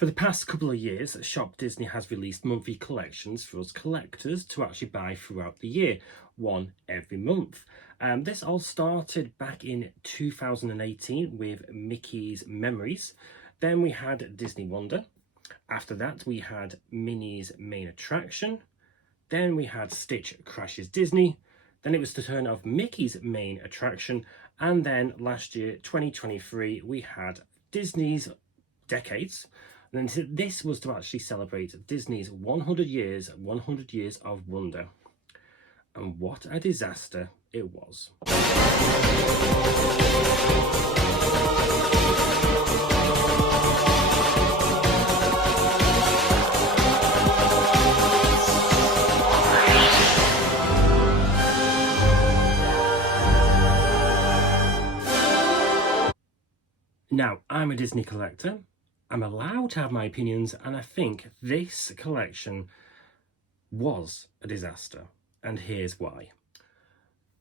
For the past couple of years, Shop Disney has released monthly collections for us collectors to actually buy throughout the year, one every month. This all started back in 2018 with Mickey's Memories. Then we had Disney Wonder. After that, we had Minnie's Main Attraction. Then we had Stitch Crashes Disney. Then it was the turn of Mickey's Main Attraction. And then last year, 2023, we had Disney's Decades. And then this was to actually celebrate Disney's 100 years of wonder. And what a disaster it was. Now, I'm a Disney collector. I'm allowed to have my opinions, and I think this collection was a disaster, and here's why.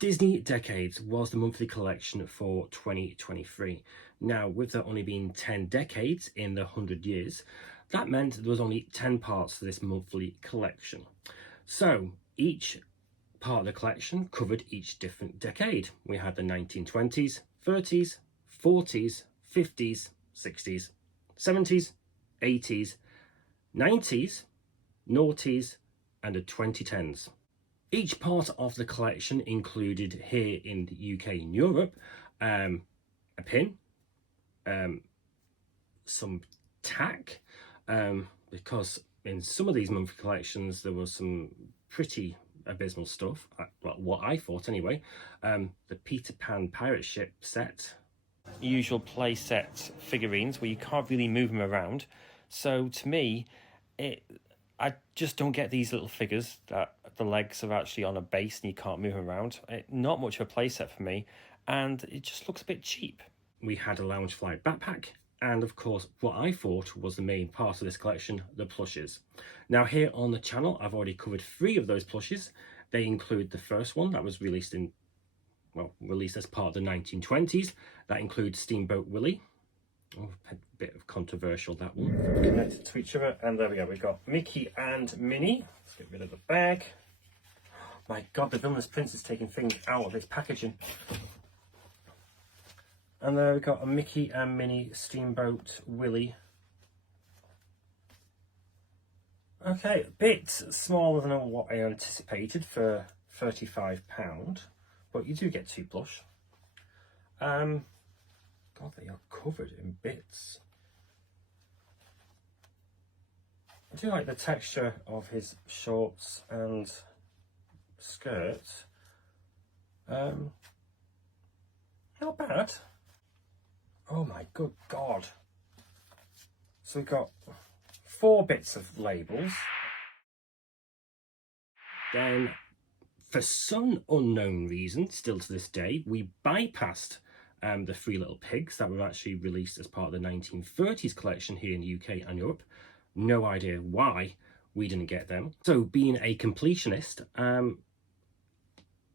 Disney Decades was the monthly collection for 2023. Now, with there only being 10 decades in the 100 years, that meant there was only 10 parts to this monthly collection. So each part of the collection covered each different decade. We had the 1920s, 30s, 40s, 50s, 60s, 70s, 80s, 90s, noughties, and the 2010s. Each part of the collection included, here in the UK and Europe, a pin, some tack, because in some of these monthly collections there was some pretty abysmal stuff, well, what I thought anyway. The Peter Pan pirate ship set, usual play set figurines where you can't really move them around. So to me, I just don't get these little figures that the legs are actually on a base and you can't move them around. Not much of a play set for me, and it just looks a bit cheap. We had a Loungefly backpack, and of course what I thought was the main part of this collection, the plushes. Now here on the channel I've already covered 3 of those plushes. They include the first one that was released as part of the 1920s. That includes Steamboat Willie. Oh, a bit of controversial, that one. Connected to each other, and there we go. We've got Mickey and Minnie. Let's get rid of the bag. My God, the Villainous Prince is taking things out of its packaging. And there we've got a Mickey and Minnie Steamboat Willie. Okay, a bit smaller than what I anticipated for £35. But you do get 2 plush. God, they are covered in bits. I do like the texture of his shorts and skirt. Not bad. Oh my good God. So we've got 4 bits of labels. Then, for some unknown reason, still to this day, we bypassed the 3 Little Pigs that were actually released as part of the 1930s collection here in the UK and Europe. No idea why we didn't get them. So being a completionist, I'm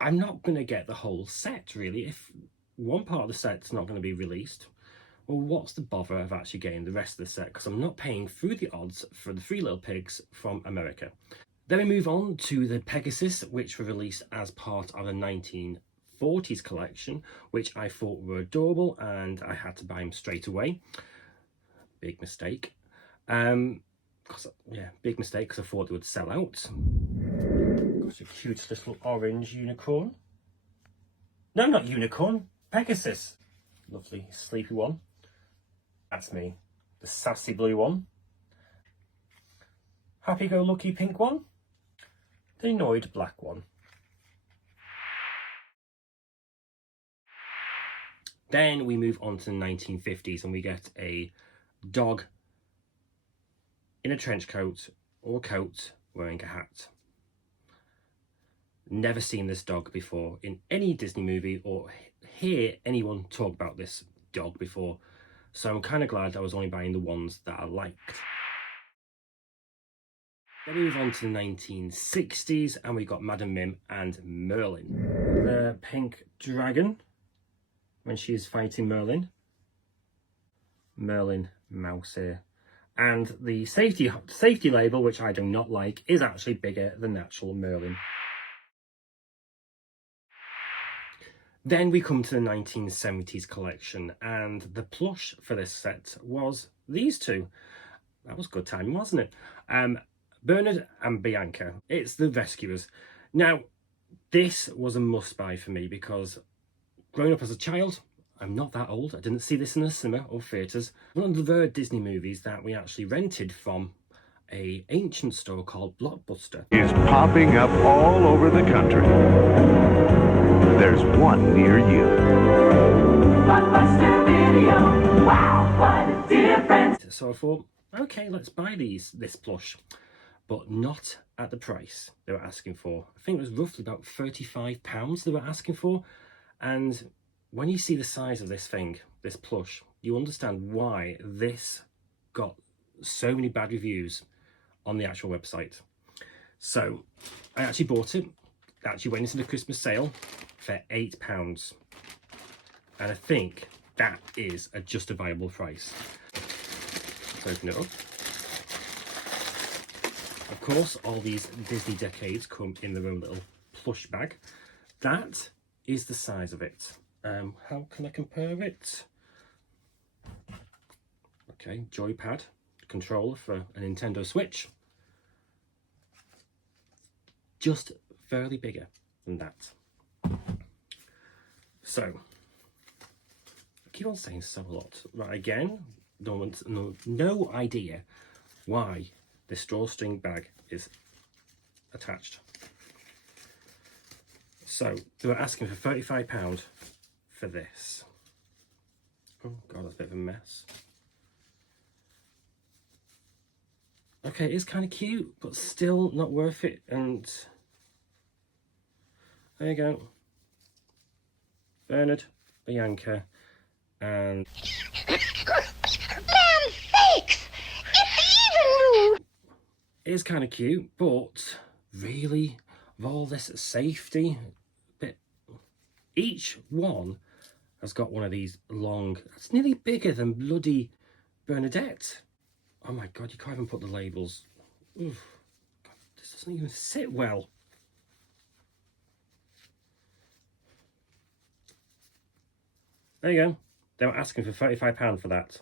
not going to get the whole set really. If one part of the set's not going to be released, well, what's the bother of actually getting the rest of the set? Because I'm not paying through the odds for the 3 Little Pigs from America. Then we move on to the Pegasus, which were released as part of the 1940s collection, which I thought were adorable, and I had to buy them straight away. Big mistake. Big mistake, because I thought they would sell out. Got a cute little orange unicorn. No, not unicorn, Pegasus. Lovely sleepy one. That's me. The sassy blue one. Happy-go-lucky pink one. The annoyed black one. Then we move on to the 1950s and we get a dog in a trench coat or coat wearing a hat. Never seen this dog before in any Disney movie or hear anyone talk about this dog before. So I'm kind of glad I was only buying the ones that I liked. Then we move on to the 1960s and we got Madam Mim and Merlin. The pink dragon when she is fighting Merlin. Merlin mouse here. And the safety label, which I do not like, is actually bigger than the actual Merlin. Then we come to the 1970s collection, and the plush for this set was these two. That was good timing, wasn't it? Bernard and Bianca. It's the Rescuers. Now, this was a must-buy for me because growing up as a child, I'm not that old. I didn't see this in the cinema or theatres. One of the rare Disney movies that we actually rented from an ancient store called Blockbuster. Is popping up all over the country. There's one near you. Blockbuster Video. Wow, what a difference. So I thought, okay, let's buy this plush, but not at the price they were asking for. I think it was roughly about £35 they were asking for. And when you see the size of this thing, this plush, you understand why this got so many bad reviews on the actual website. So I actually bought it. It actually went into the Christmas sale for £8. And I think that is a justifiable price. Let's open it up. Of course, all these Disney decades come in their own little plush bag. That is the size of it. How can I compare it? Okay, joypad controller for a Nintendo Switch. Just fairly bigger than that. So, I keep on saying so a lot. Right, again, no idea why this drawstring bag is attached. So they were asking for £35 for this. Oh god, that's a bit of a mess. Okay, it's kind of cute, but still not worth it. And there you go. Bernard, Bianca, and Damn sakes! It's even it is kind of cute, but really, of all this safety, each one has got one of these long. It's nearly bigger than bloody Bernadette. Oh my god, you can't even put the labels. Oof. God, this doesn't even sit well. There you go. They were asking for £35 for that.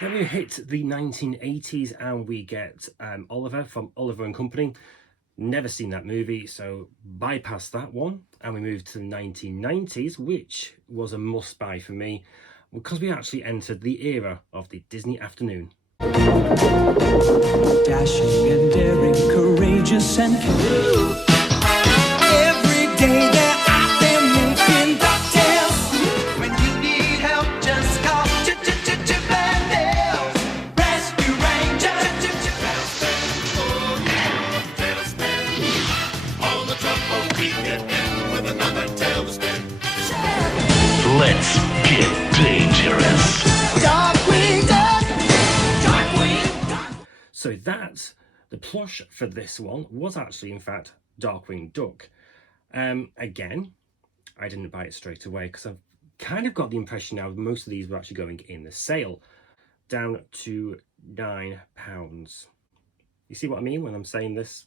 Then we hit the 1980s and we get Oliver from Oliver and Company. Never seen that movie, so bypass that one. And we moved to the 1990s, which was a must-buy for me because we actually entered the era of the Disney afternoon. Dashing and daring, courageous and true. Every day they're out there making cocktails. When you need help, just call Tailspin Rescue Rangers. All the trouble we get in with another tailspin. Let's get dangerous. Darkwing Duck. Darkwing Duck. So that, the plush for this one was actually, in fact, Darkwing Duck. Again, I didn't buy it straight away because I've kind of got the impression now most of these were actually going in the sale, down to £9. You see what I mean when I'm saying this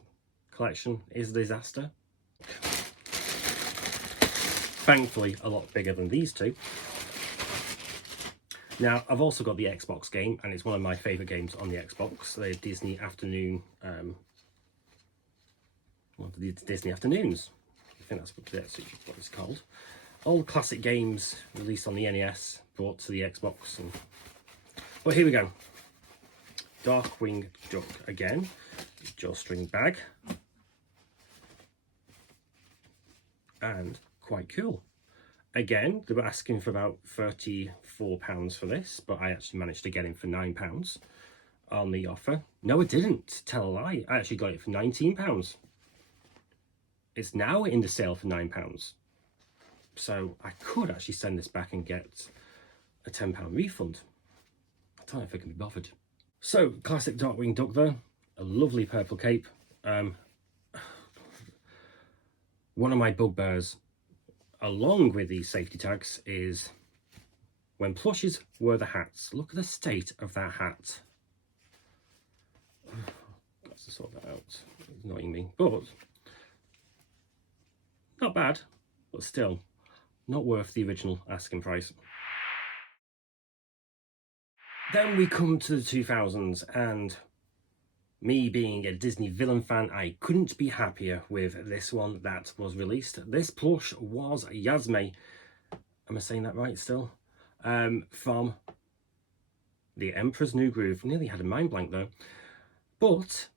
collection is a disaster? Thankfully, a lot bigger than these two. Now, I've also got the Xbox game, and it's one of my favourite games on the Xbox, the Disney Afternoon, the Disney Afternoons. I think that's what it's called. All the classic games released on the NES, brought to the Xbox. But here we go. Darkwing Duck again, drawstring bag. And quite cool. Again, they were asking for about £34 for this, but I actually managed to get him for £9 on the offer. No, I didn't. Tell a lie. I actually got it for £19. It's now in the sale for £9. So I could actually send this back and get a £10 refund. I don't know if I can be bothered. So, classic Darkwing Duck there. A lovely purple cape. One of my bugbears, along with these safety tags, is when plushes were the hats. Look at the state of that hat. Got to sort that out. It's annoying me, but not bad, but still not worth the original asking price. Then we come to the 2000s, and me being a Disney villain fan, I couldn't be happier with this one that was released. This plush was Yasme. Am I saying that right still? From The Emperor's New Groove. Nearly had a mind blank though. But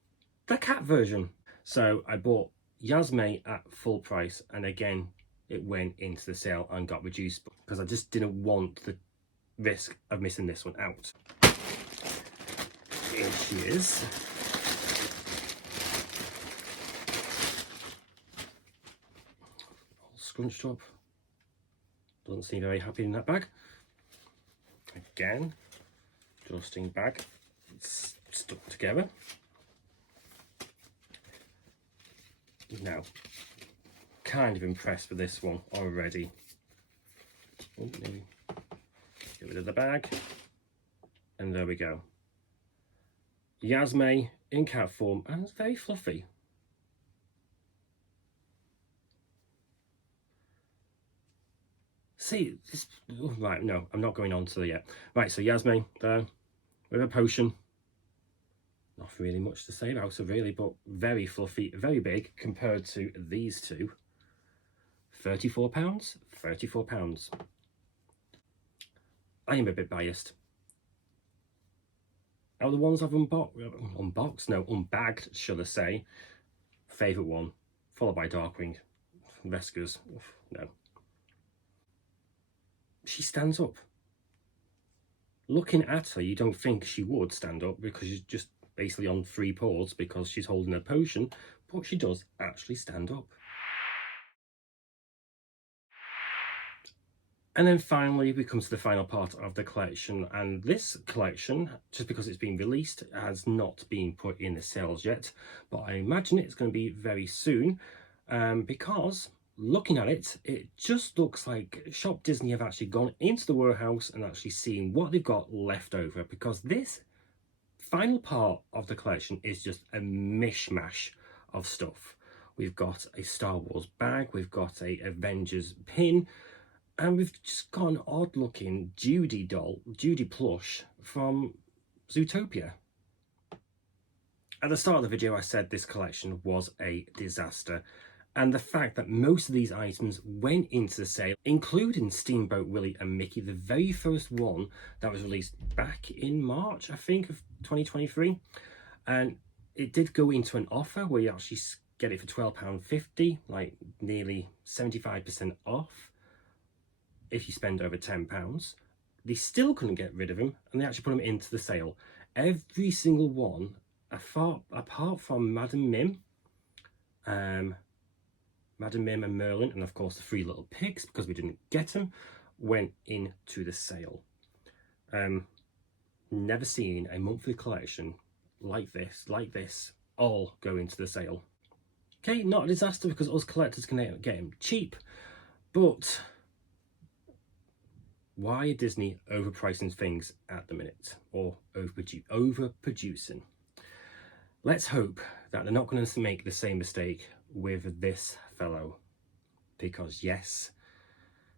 the cat version. So I bought Yasme at full price, and again it went into the sale and got reduced because I just didn't want the risk of missing this one out. Here she is. All scrunched up. Doesn't seem very happy in that bag. Again, dusting bag. It's stuck together. Now, kind of impressed with this one already. Oh, maybe get rid of the bag. And there we go. Yasme in cat form, and it's very fluffy. See, this, oh, right, no, I'm not going on to yet. Right, so Yasme there with a potion. Not really much to say about it really, but very fluffy, very big compared to these two. £34? £34. I am a bit biased. Out of the ones I've unbagged, should I say, favourite one, followed by Darkwing. Rescuers, no. She stands up. Looking at her, you don't think she would stand up because she's just basically on 3 paws because she's holding a potion, but she does actually stand up. And then finally we come to the final part of the collection, and this collection, just because it's been released, has not been put in the sales yet, but I imagine it's going to be very soon, because looking at it, it just looks like Shop Disney have actually gone into the warehouse and actually seen what they've got left over, because this final part of the collection is just a mishmash of stuff. We've got a Star Wars bag, we've got a Avengers pin, and we've just got an odd looking Judy doll, Judy plush from Zootopia. At the start of the video I said this collection was a disaster, and the fact that most of these items went into the sale, including Steamboat Willie and Mickey, the very first one that was released back in March, I think, of 2023, and it did go into an offer where you actually get it for £12.50, like nearly 75% off if you spend over £10. They still couldn't get rid of them, and they actually put them into the sale. Every single one, apart from Madam Mim and Merlin, and of course the 3 little pigs, because we didn't get them, went into the sale. Never seen a monthly collection like this all go into the sale. Okay, not a disaster because us collectors can get them cheap, but why are Disney overpricing things at the minute, or overproducing? Let's hope that they're not going to make the same mistake with this fellow, because yes,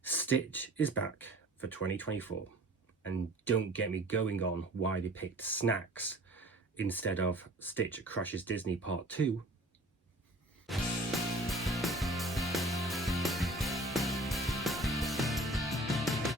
Stitch is back for 2024, and don't get me going on why they picked Snacks instead of Stitch Crushes Disney Part 2